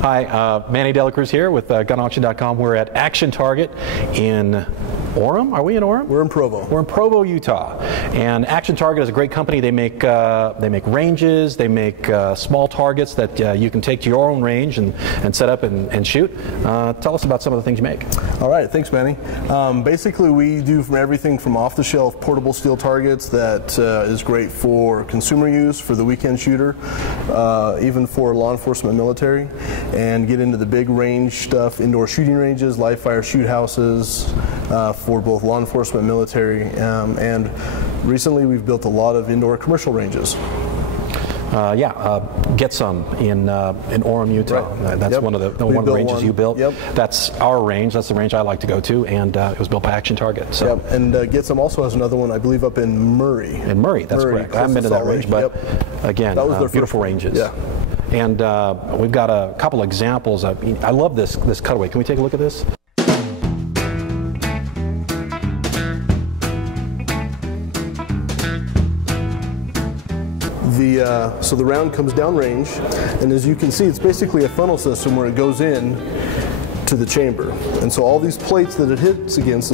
Hi, Manny Delacruz here with GunAuction.com. We're at Action Target in Orem. Are we in Orem? We're in Provo. We're in Provo, Utah. And Action Target is a great company. They make ranges. They make small targets that you can take to your own range and set up and shoot. Tell us about some of the things you make. All right, thanks, Manny. Basically, we do from everything from off-the-shelf portable steel targets that is great for consumer use, for the weekend shooter, even for law enforcement, military, and get into the big range stuff, indoor shooting ranges, live fire shoot houses, for both law enforcement, military, and recently we've built a lot of indoor commercial ranges. Get Some in Orem, Utah. Right. That's one of the ranges you built. Yep. That's our range. That's the range I like to go to, and it was built by Action Target. So. Yep. And Get Some also has another one, I believe, up in Murray. In Murray, that's correct. I haven't been to that range, but again, that was their beautiful ranges. Yeah. And we've got a couple examples. I love this cutaway. Can we take a look at this? So the round comes downrange, and as you can see, it's basically a funnel system where it goes in to the chamber. And so all these plates that it hits against,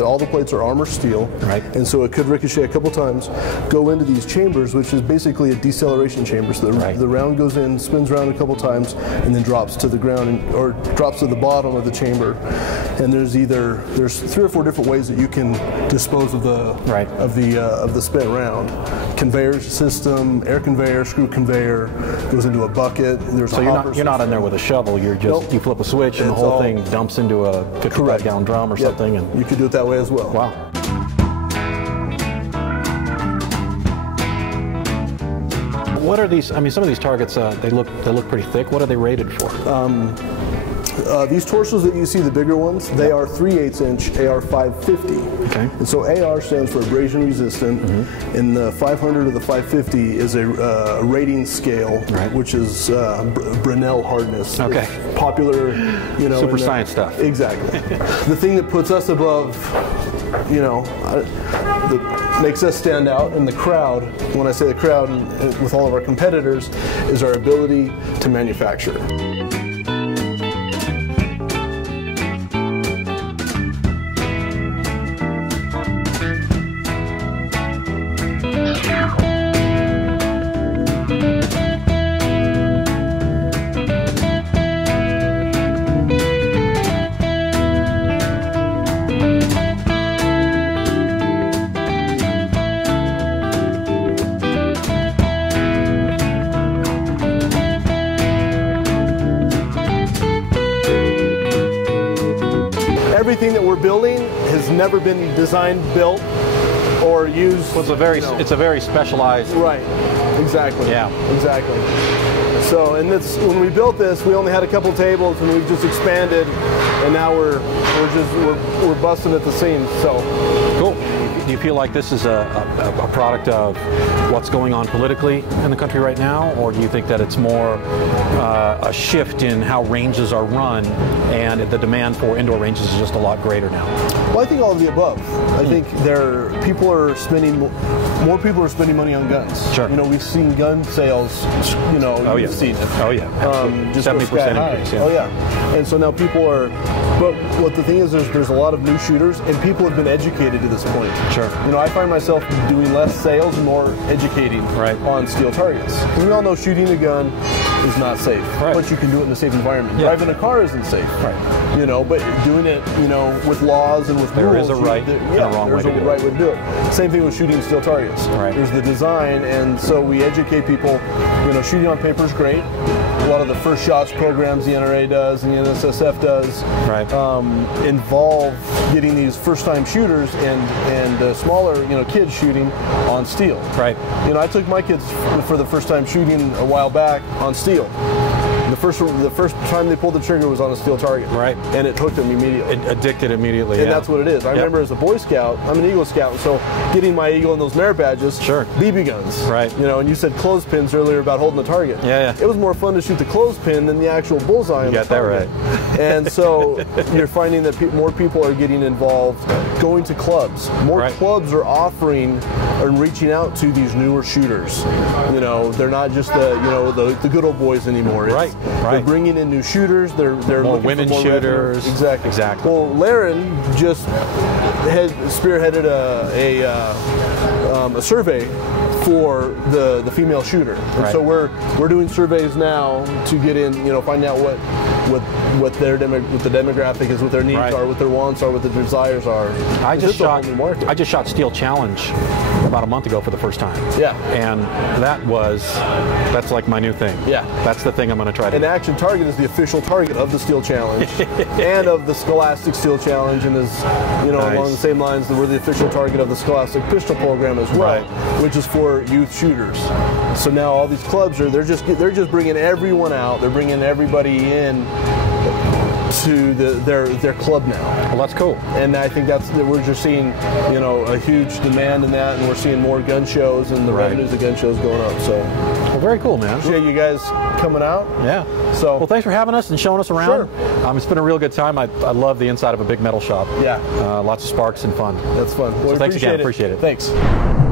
all the plates are armor steel, right. And so it could ricochet a couple times, go into these chambers, which is basically a deceleration chamber. So the round goes in, spins around a couple times, and then drops to the ground, or drops to the bottom of the chamber. And there's 3 or 4 different ways that you can dispose of the spent round. Conveyor system, air conveyor, screw conveyor, goes into a bucket. So you're not in there with a shovel. You're just you flip a switch and the whole thing dumps into a 55-gallon drum or something. And you could do it that way as well. Wow. What are these? I mean, some of these targets they look pretty thick. What are they rated for? These torsos that you see, the bigger ones, they are 3/8 inch AR 550. Okay. And so AR stands for abrasion resistant, and the 500 to the 550 is a rating scale, which is Brinell hardness. Okay. It's popular, super science stuff. Exactly. The thing that puts us above, that makes us stand out in the crowd, when I say the crowd and with all of our competitors, is our ability to manufacture. Everything that we're building has never been designed, built, or used. Well, it's a very specialized. Right. Exactly. Yeah. Exactly. So, and when we built this, we only had a couple tables, and we've just expanded, and now we're busting at the seams. So cool. Do you feel like this is a product of what's going on politically in the country right now, or do you think that it's more a shift in how ranges are run and the demand for indoor ranges is just a lot greater now? Well, I think all of the above. I think more people are spending money on guns. Sure. We've seen gun sales. You've seen it. Oh yeah. Just 70% increase. Yeah. Oh yeah. And so now people are. But what the thing is, there's a lot of new shooters, and people have been educated to this point. Sure. I find myself doing less sales and more educating on steel targets. We all know shooting a gun is not safe, but you can do it in a safe environment. Yeah. Driving a car isn't safe, but doing it, with laws and with rules. There is a right and a wrong way to do it. There's a right way to do it. Same thing with shooting steel targets. Right. There's the design, and so we educate people. Shooting on paper is great. A lot of the first shots programs the NRA does and the NSSF does involve getting these first-time shooters and smaller kids shooting on steel. Right. I took my kids for the first time shooting a while back on steel. The first time they pulled the trigger was on a steel target. Right. And it hooked them immediately. It addicted immediately. And that's what it is. I remember as a Boy Scout, I'm an Eagle Scout, and so getting my Eagle and those merit badges, BB guns. Right. And you said clothespins earlier about holding the target. Yeah. It was more fun to shoot the clothespin than the actual bullseye. You got that right. And so you're finding that more people are getting involved, going to clubs. More clubs are offering and reaching out to these newer shooters. They're not just the good old boys anymore. Right. They're bringing in new shooters. They're More looking for women more shooters. veterans. Exactly. Well, Laren just spearheaded a survey for the female shooter, and Right. so we're doing surveys now to get in, find out what their what the demographic is, what their needs Right. are, what their wants are, what their desires are. I just shot market. Steel Challenge about a month ago for the first time. Yeah. And that's like my new thing. Yeah. That's the thing I'm going to try to And do. Action Target is the official target of the Steel Challenge and of the Scholastic Steel Challenge, and is Nice. along the same lines that we're the official target of the Scholastic Pistol Program as well, Right. which is for youth shooters. So now all these clubs they're just bringing everyone out. They're bringing everybody in to their club now. Well, that's cool. And I think we're just seeing, a huge demand in that, and we're seeing more gun shows, and the Right. revenues of gun shows going up. So Well, very cool, man. appreciate you guys coming out. Yeah. So Well, thanks for having us and showing us around. Sure. It's been a real good time. I love the inside of a big metal shop. Yeah. Lots of sparks and fun. That's fun. Well, So thanks again. Appreciate it. Appreciate it. Thanks.